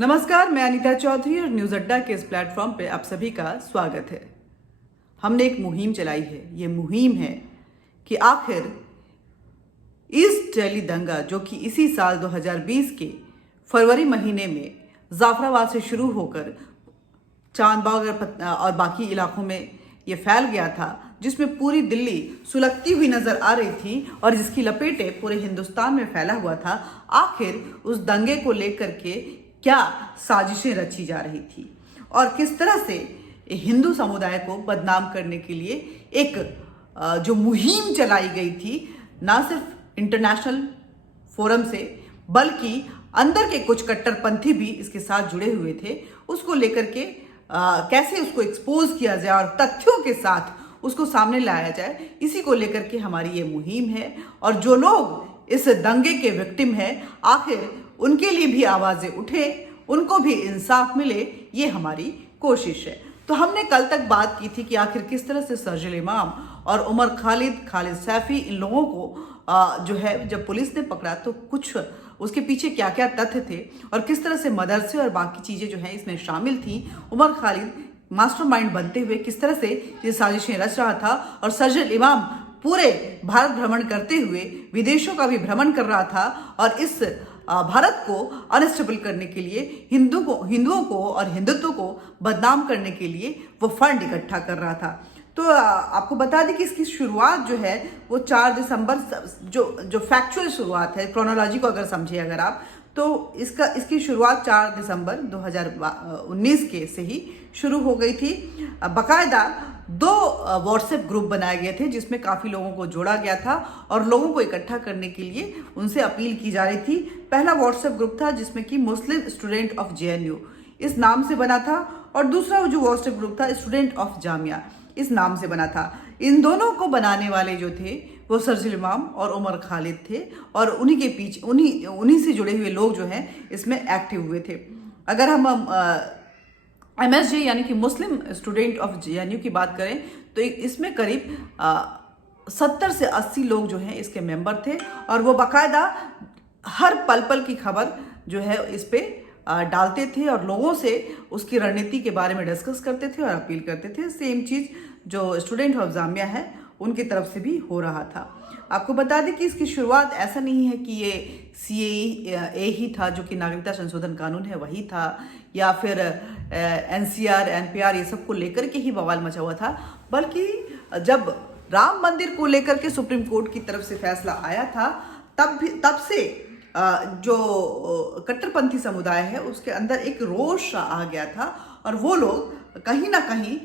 नमस्कार, मैं अनीता चौधरी और न्यूज अड्डा के इस प्लेटफॉर्म पे आप सभी का स्वागत है। हमने एक मुहिम चलाई है। ये मुहिम है कि आखिर ईस्ट दिल्ली दंगा जो कि इसी साल 2020 के फरवरी महीने में जाफराबाद से शुरू होकर चांदबाग और बाकी इलाकों में ये फैल गया था, जिसमें पूरी दिल्ली सुलगती हुई नजर आ रही थी और जिसकी लपेटें पूरे हिंदुस्तान में फैला हुआ था। आखिर उस दंगे को लेकर के क्या साजिशें रची जा रही थी और किस तरह से हिंदू समुदाय को बदनाम करने के लिए एक जो मुहिम चलाई गई थी, ना सिर्फ इंटरनेशनल फोरम से बल्कि अंदर के कुछ कट्टरपंथी भी इसके साथ जुड़े हुए थे। उसको लेकर के कैसे उसको एक्सपोज किया जाए और तथ्यों के साथ उसको सामने लाया जाए, इसी को लेकर के हमारी ये मुहिम है। और जो लोग इस दंगे के विक्टिम हैं, आखिर उनके लिए भी आवाजें उठे, उनको भी इंसाफ मिले, ये हमारी कोशिश है। तो हमने कल तक बात की थी कि आखिर किस तरह से सर्जिल इमाम और उमर खालिद सैफी, इन लोगों को जो है जब पुलिस ने पकड़ा तो कुछ उसके पीछे क्या क्या तथ्य थे और किस तरह से मदरसे और बाकी चीजें जो हैं इसमें शामिल थी। उमर खालिद मास्टरमाइंड बनते हुए किस तरह से ये साजिशें रच रहा था और सर्जिल इमाम पूरे भारत भ्रमण करते हुए विदेशों का भी भ्रमण कर रहा था और इस भारत को अनस्टेबल करने के लिए हिंदुओं को और हिंदुत्व को बदनाम करने के लिए वो फंड इकट्ठा कर रहा था। तो आपको बता दें कि इसकी शुरुआत जो है वो 4 दिसंबर, जो फैक्चुअल शुरुआत है, क्रोनोलॉजी को अगर समझे अगर आप, तो इसकी शुरुआत 4 दिसंबर 2019 के से ही शुरू हो गई थी। बाकायदा 2 व्हाट्सएप ग्रुप बनाए गए थे जिसमें काफ़ी लोगों को जोड़ा गया था और लोगों को इकट्ठा करने के लिए उनसे अपील की जा रही थी। पहला व्हाट्सएप ग्रुप था जिसमें कि मुस्लिम स्टूडेंट ऑफ JNU इस नाम से बना था और दूसरा जो व्हाट्सएप ग्रुप था स्टूडेंट ऑफ जामिया इस नाम से बना था। इन दोनों को बनाने वाले जो थे वो सर्जिल इमाम और उमर खालिद थे और उन्हीं के पीछे उन्हीं से जुड़े हुए लोग जो हैं इसमें एक्टिव हुए थे। अगर हम MSJ यानी कि मुस्लिम स्टूडेंट ऑफ JNU की बात करें तो इसमें करीब 70 से 80 लोग जो हैं इसके मेंबर थे और वो बाकायदा हर पल पल की खबर जो है इस पे डालते थे और लोगों से उसकी रणनीति के बारे में डिस्कस करते थे और अपील करते थे। सेम चीज़ जो स्टूडेंट ऑफ जामिया है उनकी तरफ से भी हो रहा था। आपको बता दें कि इसकी शुरुआत ऐसा नहीं है कि ये CAA ही था, जो कि नागरिकता संशोधन कानून है वही था, या फिर NCR NPR ये सब को लेकर के ही बवाल मचा हुआ था, बल्कि जब राम मंदिर को लेकर के सुप्रीम कोर्ट की तरफ से फैसला आया था तब से जो कट्टरपंथी समुदाय है उसके अंदर एक रोष आ गया था और वो लोग कहीं ना कहीं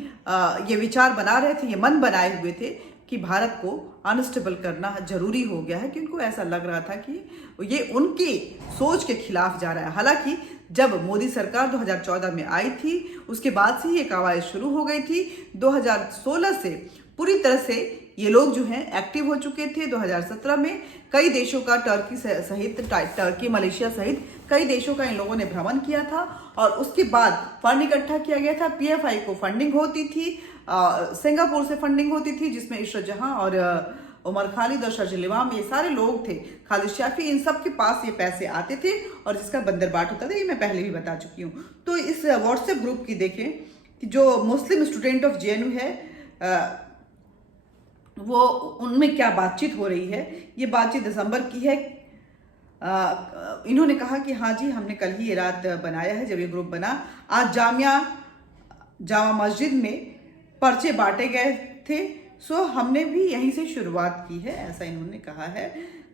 ये विचार बना रहे थे, ये मन बनाए हुए थे कि भारत को अनस्टेबल करना जरूरी हो गया है, कि उनको ऐसा लग रहा था कि ये उनकी सोच के खिलाफ जा रहा है। हालांकि जब मोदी सरकार 2014 में आई थी उसके बाद से ही एक आवाज़ शुरू हो गई थी। 2016 से पूरी तरह से ये लोग जो हैं एक्टिव हो चुके थे। 2017 में कई देशों का टर्की मलेशिया सहित कई देशों का इन लोगों ने भ्रमण किया था और उसके बाद फंड इकट्ठा किया गया था। PFI को फंडिंग होती थी, सिंगापुर से फंडिंग होती थी जिसमें इशरत जहां और उमर खालिद और सर्जिल इमाम ये सारे लोग थे, खालिद सैफी, इन सब के पास ये पैसे आते थे और जिसका बंदरबाट होता था, ये मैं पहले भी बता चुकी हूँ। तो इस व्हाट्सएप ग्रुप की देखें कि जो मुस्लिम स्टूडेंट ऑफ JNU है वो उनमें क्या बातचीत हो रही है। ये बातचीत दिसंबर की है। इन्होंने कहा कि हाँ जी, हमने कल ही ये रात बनाया है जब ये ग्रुप बना। आज जामा मस्जिद में पर्चे बांटे गए थे, सो हमने भी यहीं से शुरुआत की है, ऐसा इन्होंने कहा है।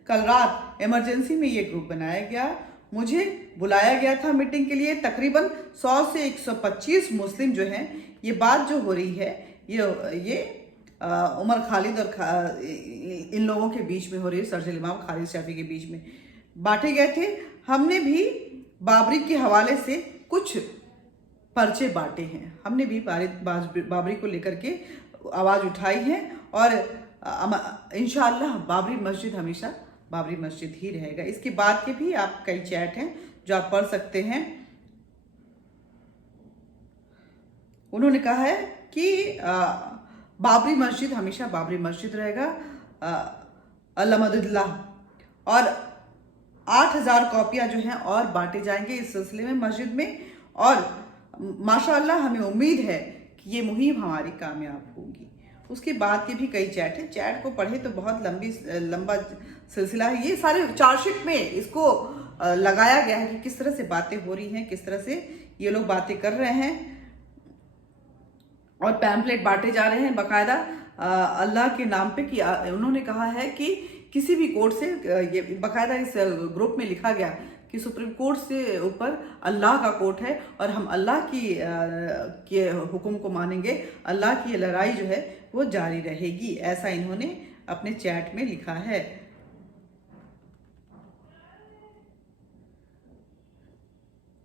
कल रात इमरजेंसी में ये ग्रुप बनाया गया, मुझे बुलाया गया था मीटिंग के लिए। तकरीबन 100 से 125 मुस्लिम जो हैं, ये बात जो हो रही है ये उमर खालिद और इन लोगों के बीच में हो रही है, सर्जिल इमाम खालिद सैफी के बीच में बांटे गए थे। हमने भी बाबरी के हवाले से कुछ पर्चे बांटे हैं, हमने भी बाबरी को लेकर के आवाज़ उठाई है और इंशाअल्लाह बाबरी मस्जिद हमेशा बाबरी मस्जिद ही रहेगा। इसके बाद के भी आप कई चैट हैं जो आप पढ़ सकते हैं। उन्होंने कहा है कि बाबरी मस्जिद हमेशा बाबरी मस्जिद रहेगा, अल्हम्दुलिल्लाह। और 8,000 कॉपियां जो हैं और बांटे जाएंगे इस सिलसिले में मस्जिद में। और माशाअल्लाह हमें उम्मीद है कि ये मुहिम हमारी कामयाब होगी। उसके बाद के भी कई चैट हैं, चैट को पढ़े तो बहुत लंबा सिलसिला है। ये सारे चार्जशीट में इसको लगाया गया है कि किस तरह से बातें हो रही हैं, किस तरह से ये लोग बातें कर रहे हैं और पैम्पलेट बांटे जा रहे हैं बाकायदा अल्लाह के नाम पे। कि उन्होंने कहा है कि किसी भी कोर्ट से, ये बाकायदा इस ग्रुप में लिखा गया कि सुप्रीम कोर्ट से ऊपर अल्लाह का कोर्ट है और हम अल्लाह के हुक्म को मानेंगे, अल्लाह की लड़ाई जो है वो जारी रहेगी, ऐसा इन्होंने अपने चैट में लिखा है।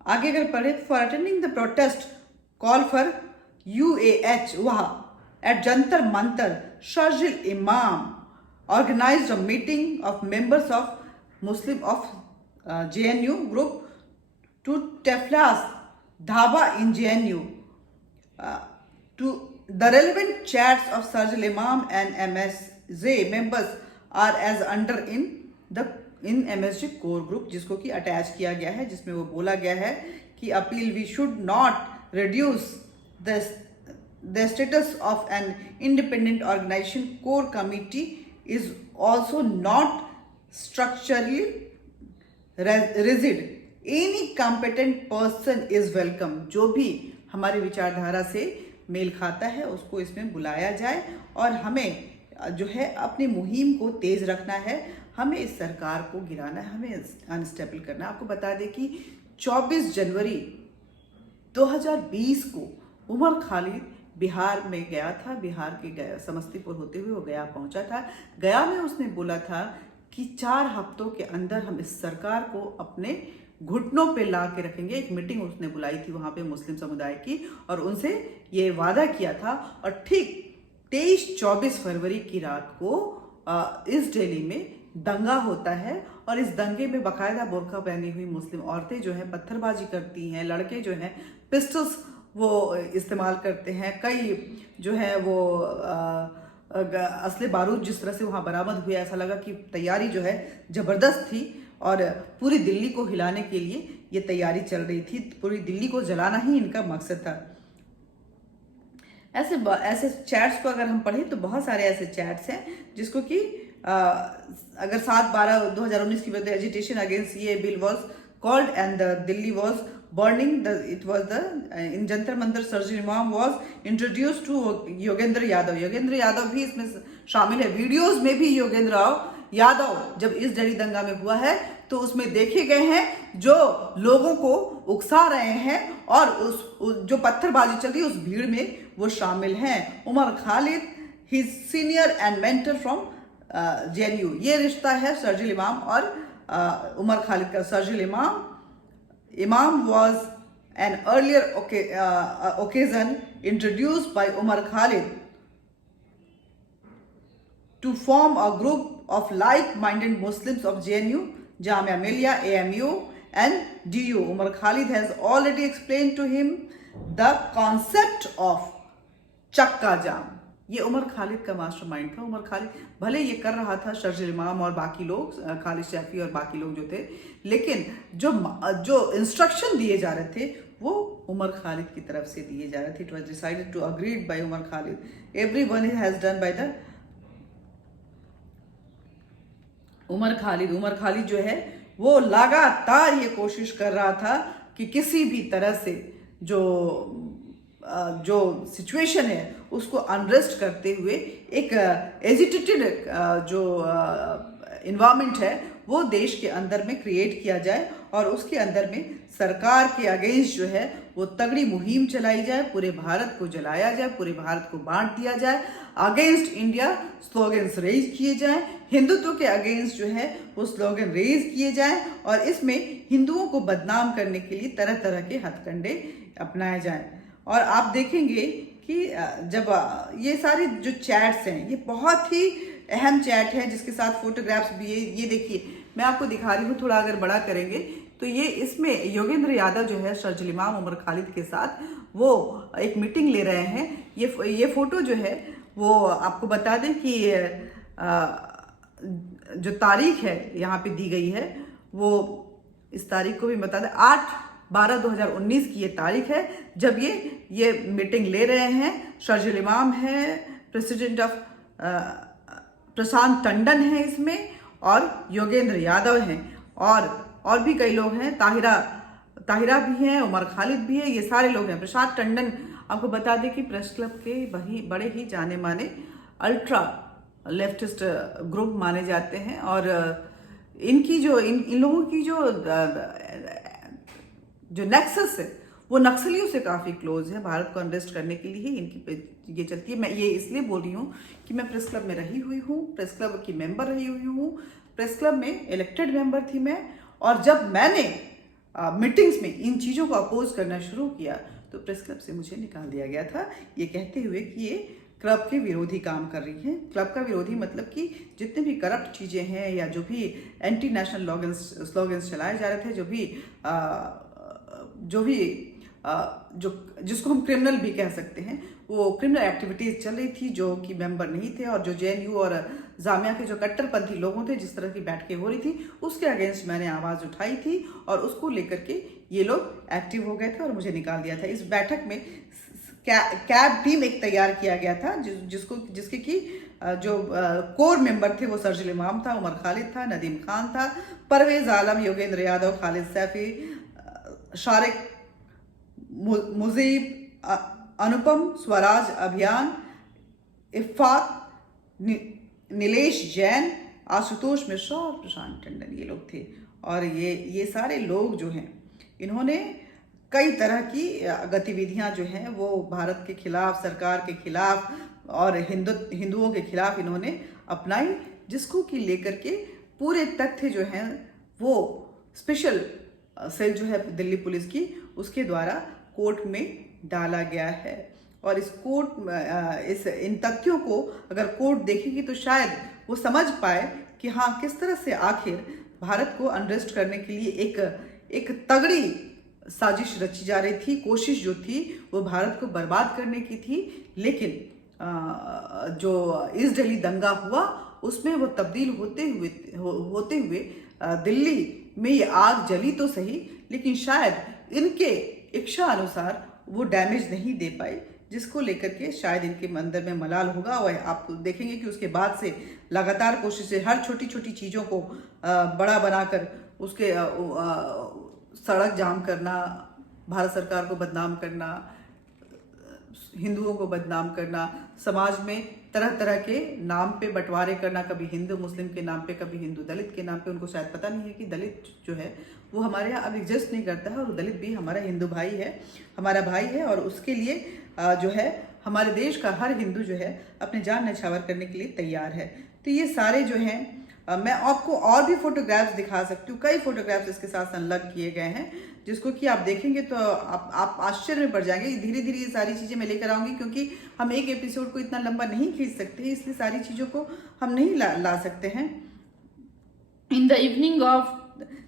आगे अगर पढ़े, for attending the protest call for UAH वहाँ एट जंतर मंतर, शर्जिल इमाम organized a meeting of members of Muslim of JNU group to Teflas Dhaba in JNU. To the relevant chats of Sarjil Imam and MSJ members are as under in MSJ core group, जिसको कि attach किया गया है, जिसमें वो बोला गया है कि appeal we should not reduce the status of an independent organization. Core committee is also not structurally rigid. Any competent person is welcome. जो भी हमारी विचारधारा से मेल खाता है उसको इसमें बुलाया जाए और हमें जो है अपनी मुहिम को तेज रखना है, हमें इस सरकार को गिराना है, हमें अनस्टेबल करना है। आपको बता दें कि 24 जनवरी 2020 को उमर खालिद बिहार में गया था, बिहार के गया समस्तीपुर होते हुए वो गया पहुंचा था। गया में उसने बोला था कि 4 हफ्तों के अंदर हम इस सरकार को अपने घुटनों पे ला के रखेंगे। एक मीटिंग उसने बुलाई थी वहां पे मुस्लिम समुदाय की और उनसे ये वादा किया था। और ठीक 23-24 फरवरी की रात को इस दिल्ली में दंगा होता है और इस दंगे में बाकायदा बुर्का पहनी हुई मुस्लिम औरतें जो हैं पत्थरबाजी करती हैं, लड़के जो हैं पिस्टल्स वो इस्तेमाल करते हैं, कई जो है वो असले बारूद जिस तरह से वहाँ बरामद हुए, ऐसा लगा कि तैयारी जो है ज़बरदस्त थी और पूरी दिल्ली को हिलाने के लिए ये तैयारी चल रही थी। पूरी दिल्ली को जलाना ही इनका मकसद था। ऐसे चैट्स को अगर हम पढ़ें तो बहुत सारे ऐसे चैट्स हैं जिसको कि अगर 7/12/2019 की वजह एजिटेशन अगेंस्ट ये bill was called and Delhi was burning. It was in Jantar Mantar Sarjil Imam was introduced to Yogendra Yadav. Yogendra Yadav भी इसमें शामिल है। वीडियोस में भी योगेंद्र यादव जब इस दिल्ली दंगा में हुआ है तो उसमें देखे गए हैं जो लोगों को उकसा रहे हैं और उस जो पत्थरबाजी चल रही है उस भीड़ में वो शामिल हैं। Umar Khalid his senior and mentor from JNU। ये रिश्ता है सर्जिल इमाम और उमर खालिद का। सर्जिल Imam was an earlier occasion introduced by Umar Khalid to form a group of like-minded Muslims of JNU, Jamia Millia, AMU and DU. Umar Khalid has already explained to him the concept of Chakka Jam. ये उमर खालिद का mastermind था। उमर खालिद भले ये कर रहा था शर्जिल इमाम और बाकी लोग, खालिद शैफी और बाकी लोग जो थे, लेकिन जो इंस्ट्रक्शन दिए जा रहे थे वो उमर खालिद की तरफ से दिए जा रहे थे। It was decided to agreed by Umar Khalid. Everyone has done by the Umar Khalid जो है वो लगातार ये कोशिश कर रहा था कि किसी भी तरह से जो सिचुएशन है उसको अनरेस्ट करते हुए एक एजिटेटेड जो इन्वायरमेंट है वो देश के अंदर में क्रिएट किया जाए और उसके अंदर में सरकार के अगेंस्ट जो है वो तगड़ी मुहिम चलाई जाए, पूरे भारत को जलाया जाए, पूरे भारत को बांट दिया जाए, अगेंस्ट इंडिया स्लोगन्स रेज किए जाएं, हिंदुत्व के अगेंस्ट जो है वो स्लोगन रेज किए जाएं और इसमें हिंदुओं को बदनाम करने के लिए तरह तरह के हथकंडे अपनाए जाएं। और आप देखेंगे कि जब ये सारे जो चैट्स हैं ये बहुत ही अहम चैट है जिसके साथ फोटोग्राफ्स भी है। ये देखिए मैं आपको दिखा रही हूँ, थोड़ा अगर बड़ा करेंगे तो ये इसमें योगेंद्र यादव जो है सर्जिल इमाम उमर खालिद के साथ वो एक मीटिंग ले रहे हैं। ये फोटो जो है वो आपको बता दें कि जो तारीख है यहाँ पे दी गई है वो इस तारीख को भी बता दें, 8/12/2019 की ये तारीख है जब ये मीटिंग ले रहे हैं। शर्जिल इमाम है, प्रेसिडेंट ऑफ प्रशांत टंडन है इसमें, और योगेंद्र यादव हैं, और भी कई लोग हैं, ताहिरा भी हैं, उमर खालिद भी है, ये सारे लोग हैं। प्रशांत टंडन आपको बता दें कि प्रेस क्लब के बड़े ही जाने माने अल्ट्रा लेफ्टिस्ट ग्रुप माने जाते हैं, और इनकी जो इन लोगों की जो नेक्सस है वो नक्सलियों से काफ़ी क्लोज है। भारत को अनरेस्ट करने के लिए ही इनकी ये चलती है। मैं ये इसलिए बोल रही हूँ कि मैं प्रेस क्लब में रही हुई हूँ, प्रेस क्लब की मेंबर रही हुई हूँ, प्रेस क्लब में इलेक्टेड मेंबर थी मैं, और जब मैंने मीटिंग्स में इन चीज़ों को अपोज करना शुरू किया तो प्रेस क्लब से मुझे निकाल दिया गया था, ये कहते हुए कि ये क्लब के विरोधी काम कर रही है। क्लब का विरोधी मतलब कि जितने भी करप्ट चीज़ें हैं या जो भी एंटी नेशनल स्लोगन्स चलाए जा रहे थे, जिसको हम क्रिमिनल भी कह सकते हैं, वो क्रिमिनल एक्टिविटीज़ चल रही थी जो कि मेंबर नहीं थे, और जो जेएनयू और जामिया के जो कट्टरपंथी लोगों थे, जिस तरह की बैठकें हो रही थी, उसके अगेंस्ट मैंने आवाज़ उठाई थी, और उसको लेकर के ये लोग एक्टिव हो गए थे और मुझे निकाल दिया था। इस बैठक में कैब टीम एक तैयार किया गया था, जिसके कि जो कोर मेंबर थे वो शर्जिल इमाम था, उमर खालिद था, नदीम खान था, परवेज आलम, योगेंद्र यादव, खालिद सैफी, शारिक मुजीब, अनुपम, स्वराज अभियान, इफ़ात, नीलेश जैन, आशुतोष मिश्रा और प्रशांत टंडन, ये लोग थे। और ये सारे लोग जो हैं, इन्होंने कई तरह की गतिविधियां जो हैं वो भारत के खिलाफ, सरकार के खिलाफ और हिंदुओं के खिलाफ इन्होंने अपनाई, जिसको कि लेकर के पूरे तथ्य जो हैं वो स्पेशल सेल जो है दिल्ली पुलिस की, उसके द्वारा कोर्ट में डाला गया है। और इन तथ्यों को अगर कोर्ट देखेगी तो शायद वो समझ पाए कि हाँ, किस तरह से आखिर भारत को अनरेस्ट करने के लिए एक तगड़ी साजिश रची जा रही थी। कोशिश जो थी वो भारत को बर्बाद करने की थी, लेकिन जो ईस्ट दिल्ली दंगा हुआ उसमें वो तब्दील होते हुए दिल्ली में ये आग जली तो सही, लेकिन शायद इनके इच्छा अनुसार वो डैमेज नहीं दे पाई, जिसको लेकर के शायद इनके अंदर में मलाल होगा। और आप देखेंगे कि उसके बाद से लगातार कोशिशें, हर छोटी छोटी चीज़ों को बड़ा बनाकर उसके सड़क जाम करना, भारत सरकार को बदनाम करना, हिंदुओं को बदनाम करना, समाज में तरह तरह के नाम पे बंटवारे करना, कभी हिंदू मुस्लिम के नाम पे, कभी हिंदू दलित के नाम पे। उनको शायद पता नहीं है कि दलित जो है वो हमारे यहाँ अब एग्जिस्ट नहीं करता है, और दलित भी हमारा हिंदू भाई है, हमारा भाई है, और उसके लिए जो है हमारे देश का हर हिंदू जो है अपने जान न्यौछावर करने के लिए तैयार है। तो ये सारे जो हैं, मैं आपको और भी फोटोग्राफ्स दिखा सकती हूँ, कई फोटोग्राफ्स इसके साथ संलग्न किए गए हैं, जिसको कि आप देखेंगे तो आप आश्चर्य में पड़ जाएंगे। धीरे धीरे ये सारी चीज़ें मैं लेकर आऊँगी, क्योंकि हम एक एपिसोड को इतना लंबा नहीं खींच सकते, इसलिए सारी चीज़ों को हम नहीं ला सकते हैं। इन द इवनिंग ऑफ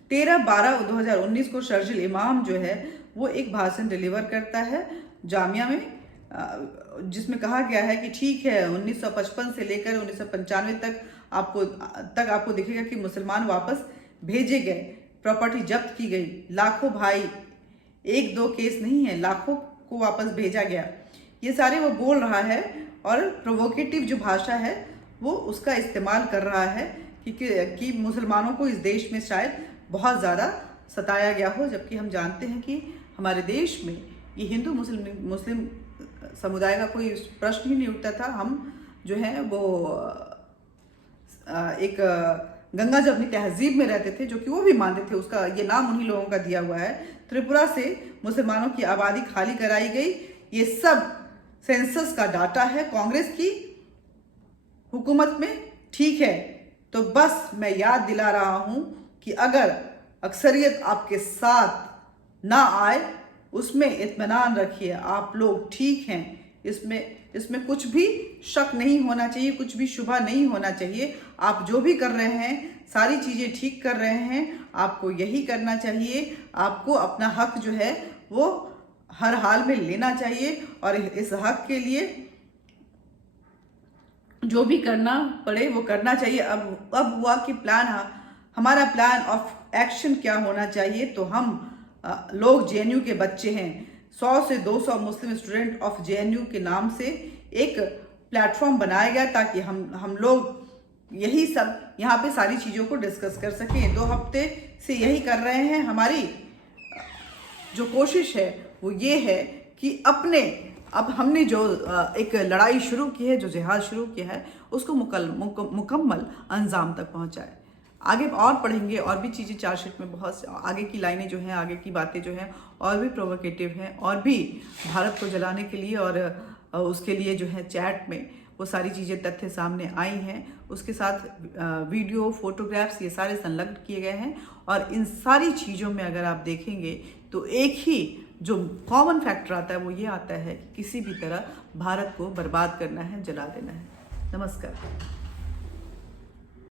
13/12/2019 को शर्जिल इमाम जो है वो एक भाषण डिलीवर करता है जामिया में, जिसमें कहा गया है कि ठीक है, 1955 से लेकर 1995 तक आपको दिखेगा कि मुसलमान वापस भेजे गए, प्रॉपर्टी जब्त की गई, लाखों भाई, 1-2 केस नहीं है, लाखों को वापस भेजा गया। ये सारे वो बोल रहा है, और प्रोवोकेटिव जो भाषा है वो उसका इस्तेमाल कर रहा है कि मुसलमानों को इस देश में शायद बहुत ज़्यादा सताया गया हो, जबकि हम जानते हैं कि हमारे देश में ये हिंदू मुस्लिम समुदाय का कोई प्रश्न ही नहीं उठता था। हम जो है वो एक गंगा जब अपनी तहजीब में रहते थे, जो कि वो भी मानते थे, उसका ये नाम उन्हीं लोगों का दिया हुआ है। त्रिपुरा से मुसलमानों की आबादी खाली कराई गई, ये सब सेंसस का डाटा है कांग्रेस की हुकूमत में, ठीक है। तो बस मैं याद दिला रहा हूं कि अगर अक्सरियत आपके साथ ना आए, उसमें इत्मीनान रखिए, आप लोग ठीक हैं, इसमें कुछ भी शक नहीं होना चाहिए, कुछ भी शुबा नहीं होना चाहिए। आप जो भी कर रहे हैं, सारी चीज़ें ठीक कर रहे हैं, आपको यही करना चाहिए। आपको अपना हक जो है वो हर हाल में लेना चाहिए, और इस हक के लिए जो भी करना पड़े वो करना चाहिए। अब हुआ कि हमारा प्लान ऑफ ऑफ एक्शन क्या होना चाहिए। तो हम लोग जेएनयू के बच्चे हैं, 100 से 200 मुस्लिम स्टूडेंट ऑफ जेएनयू के नाम से एक प्लेटफॉर्म बनाया गया ताकि हम लोग यही सब यहाँ पे सारी चीज़ों को डिस्कस कर सकें। 2 हफ्ते से यही कर रहे हैं। हमारी जो कोशिश है वो ये है कि अब हमने जो एक लड़ाई शुरू की है, जो जिहाद शुरू किया है, उसको मुकम्मल अंजाम तक पहुँचाए। आगे और पढ़ेंगे, और भी चीज़ें चार्जशीट में बहुत आगे की लाइनें जो हैं, आगे की बातें जो हैं और भी प्रोवोकेटिव हैं, और भी भारत को जलाने के लिए और उसके लिए जो है चैट में वो सारी चीज़ें तथ्य सामने आई हैं। उसके साथ वीडियो, फोटोग्राफ्स ये सारे संलग्न किए गए हैं। और इन सारी चीज़ों में अगर आप देखेंगे तो एक ही जो कॉमन फैक्टर आता है वो ये आता है कि किसी भी तरह भारत को बर्बाद करना है, जला देना है। नमस्कार।